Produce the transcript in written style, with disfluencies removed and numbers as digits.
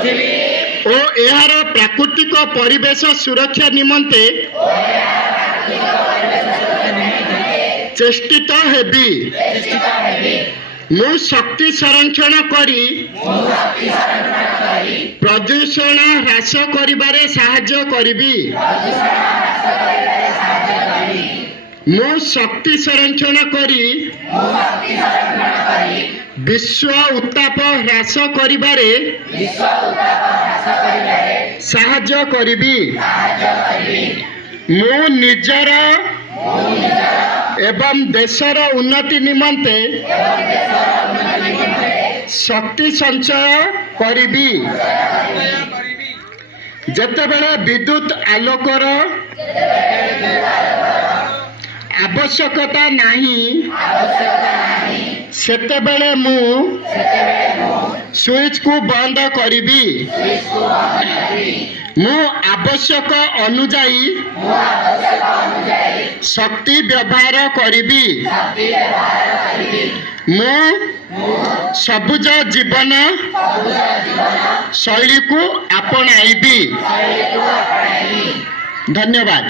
ଓ ଏହାର ପ୍ରାକୃତିକ ପରିବେଶ ସୁରକ୍ଷା ନିମନ୍ତେ ଚେଷ୍ଟିତ ହେବି। ମୁଁ ଶକ୍ତି ସଂରକ୍ଷଣ କରି ପ୍ରଦୂଷଣ ହ୍ରାସ କରିବାରେ ସାହାଯ୍ୟ କରିବି। ମୁଁ ଶକ୍ତି ସଂରକ୍ଷଣ କରି ବିଶ୍ୱ ଉତ୍ତାପ ହ୍ରାସ କରିବାରେ ସାହାଯ୍ୟ କରିବି। ମୁଁ ନିଜର ଏବଂ ଦେଶର ଉନ୍ନତି ନିମନ୍ତେ ଶକ୍ତି ସଞ୍ଚୟ କରିବି। ଯେତେବେଳେ ବିଦ୍ୟୁତ ଆଲୋକର ଆବଶ୍ୟକତା ନାହିଁ ସେତେବେଳେ ମୁଁ ସୁଇଚକୁ ବନ୍ଦ କରିବି। ମୁଁ ଆବଶ୍ୟକ ଅନୁଯାୟୀ ଶକ୍ତି ବ୍ୟବହାର କରିବି। ମୁଁ ସବୁଜ ଜୀବନ ଶୈଳୀକୁ ଆପଣାଇବି। ଧନ୍ୟବାଦ।